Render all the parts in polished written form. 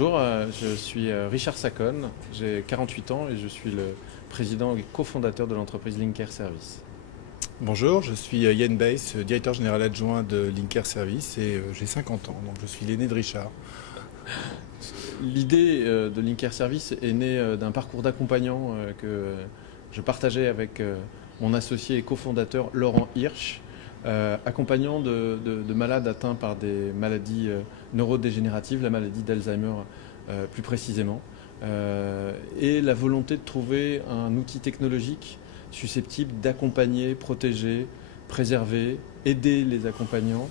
Bonjour, je suis Richard Sacon, j'ai 48 ans et je suis le président et cofondateur de l'entreprise Linker Service. Bonjour, je suis Yann Beiss, directeur général adjoint de Linker Service et j'ai 50 ans, donc je suis l'aîné de Richard. L'idée de Linker Service est née d'un parcours d'accompagnant que je partageais avec mon associé et cofondateur Laurent Hirsch, accompagnant de malades atteints par des maladies neurodégénératives, la maladie d'Alzheimer plus précisément, et la volonté de trouver un outil technologique susceptible d'accompagner, protéger, préserver, aider les accompagnants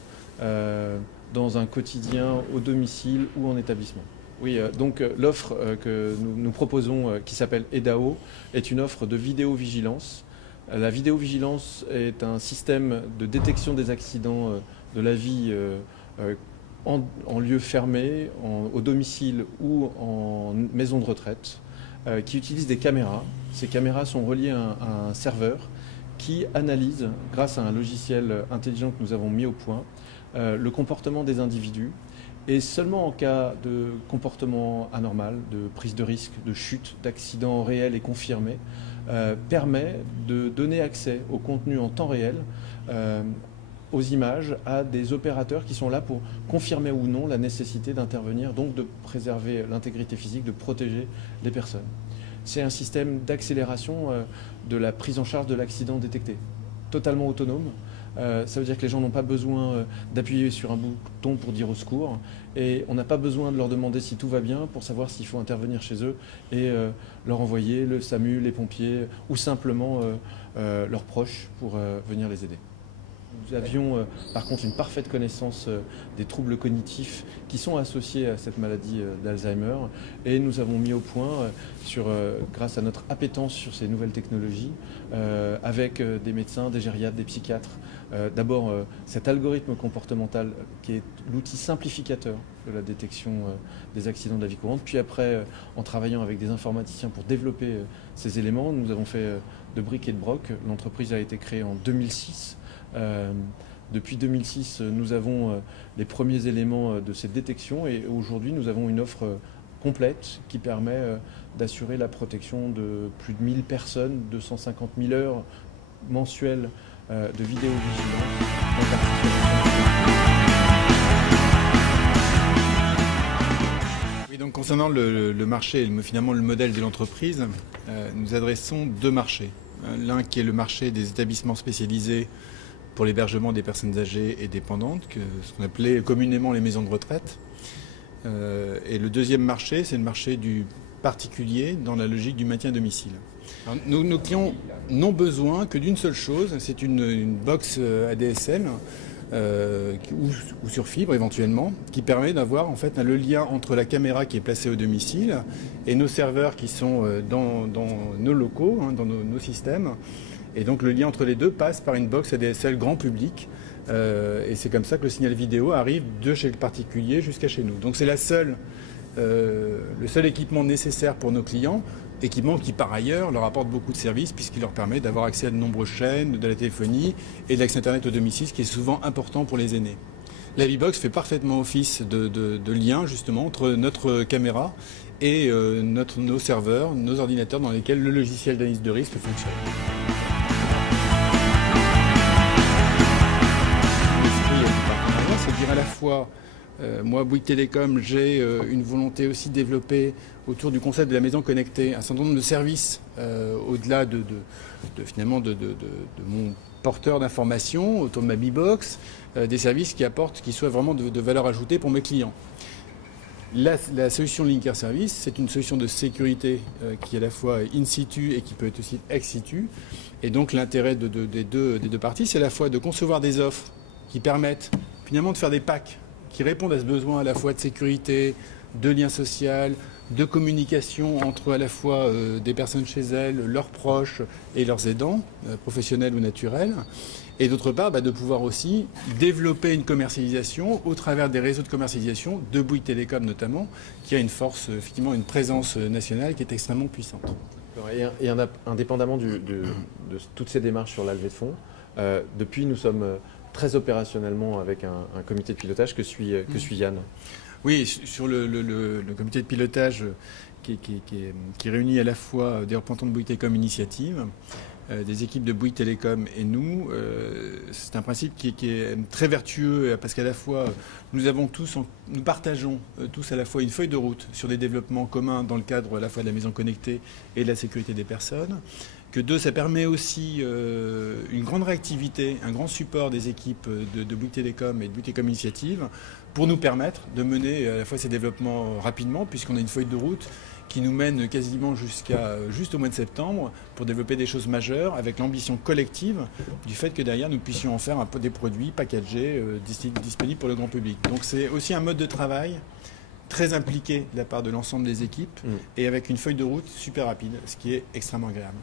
dans un quotidien au domicile ou en établissement. Oui, donc l'offre que nous proposons, qui s'appelle EDAO, est une offre de vidéovigilance. La vidéovigilance est un système de détection des accidents de la vie en lieu fermé, au domicile ou en maison de retraite, qui utilise des caméras. Ces caméras sont reliées à un serveur qui analyse, grâce à un logiciel intelligent que nous avons mis au point, le comportement des individus. Et seulement en cas de comportement anormal, de prise de risque, de chute, d'accident réel et confirmé, permet de donner accès au contenu en temps réel, aux images, à des opérateurs qui sont là pour confirmer ou non la nécessité d'intervenir, donc de préserver l'intégrité physique, de protéger les personnes. C'est un système d'accélération de la prise en charge de l'accident détecté, totalement autonome. Ça veut dire que les gens n'ont pas besoin d'appuyer sur un bouton pour dire au secours, et on n'a pas besoin de leur demander si tout va bien pour savoir s'il faut intervenir chez eux et leur envoyer le SAMU, les pompiers ou simplement leurs proches pour venir les aider. Nous avions par contre une parfaite connaissance des troubles cognitifs qui sont associés à cette maladie d'Alzheimer, et nous avons mis au point, grâce à notre appétence sur ces nouvelles technologies, avec des médecins, des gériatres, des psychiatres, d'abord cet algorithme comportemental qui est l'outil simplificateur de la détection des accidents de la vie courante, puis après en travaillant avec des informaticiens pour développer ces éléments, nous avons fait de briques et de broc. L'entreprise a été créée en 2006. Depuis 2006, nous avons les premiers éléments de cette détection, et aujourd'hui nous avons une offre complète qui permet d'assurer la protection de plus de 1000 personnes, 250 000 heures mensuelles de vidéovigilance. Oui, donc concernant le marché et finalement le modèle de l'entreprise, nous adressons deux marchés. L'un qui est le marché des établissements spécialisés pour l'hébergement des personnes âgées et dépendantes, ce qu'on appelait communément les maisons de retraite. Et le deuxième marché, c'est le marché du particulier dans la logique du maintien à domicile. Alors, nos clients n'ont besoin que d'une seule chose, c'est une box ADSL ou sur fibre éventuellement, qui permet d'avoir en fait le lien entre la caméra qui est placée au domicile et nos serveurs qui sont dans nos locaux, dans nos systèmes. Et donc le lien entre les deux passe par une box ADSL grand public, et c'est comme ça que le signal vidéo arrive de chez le particulier jusqu'à chez nous. Donc c'est le seul équipement nécessaire pour nos clients, équipement qui par ailleurs leur apporte beaucoup de services puisqu'il leur permet d'avoir accès à de nombreuses chaînes, de la téléphonie et de l'accès Internet au domicile, ce qui est souvent important pour les aînés. La V-Box fait parfaitement office de lien justement entre notre caméra et nos serveurs, nos ordinateurs dans lesquels le logiciel d'analyse de risque fonctionne. C'est-à-dire à la fois, moi, Bouygues Télécom, j'ai une volonté aussi de développer autour du concept de la maison connectée un certain nombre de services au-delà finalement de mon porteur d'informations, autour de ma B-Box, des services qui soient vraiment de valeur ajoutée pour mes clients. La solution Linker Service, c'est une solution de sécurité qui est à la fois in situ et qui peut être aussi ex situ. Et donc l'intérêt des deux parties, c'est à la fois de concevoir des offres qui permettent finalement de faire des packs qui répondent à ce besoin à la fois de sécurité, de lien social, de communication entre à la fois des personnes chez elles, leurs proches et leurs aidants, professionnels ou naturels. Et d'autre part, de pouvoir aussi développer une commercialisation au travers des réseaux de commercialisation de Bouygues Télécom notamment, qui a une force, effectivement, une présence nationale qui est extrêmement puissante. Et indépendamment de toutes ces démarches sur la levée de fonds, depuis nous sommes très opérationnellement avec un comité de pilotage que suit Yann. Oui, sur le comité de pilotage qui réunit à la fois des représentants de Bouygues Télécom Initiative, des équipes de Bouygues Télécom et nous, c'est un principe qui est très vertueux parce qu'à la fois nous partageons tous à la fois une feuille de route sur des développements communs dans le cadre à la fois de la maison connectée et de la sécurité des personnes. Que deux, ça permet aussi une grande réactivité, un grand support des équipes de Bouygues Télécom et de Bouygues Télécom Initiative pour nous permettre de mener à la fois ces développements rapidement, puisqu'on a une feuille de route qui nous mène quasiment juste au mois de septembre pour développer des choses majeures avec l'ambition collective du fait que derrière nous puissions en faire des produits packagés disponibles pour le grand public. Donc c'est aussi un mode de travail très impliqué de la part de l'ensemble des équipes et avec une feuille de route super rapide, ce qui est extrêmement agréable.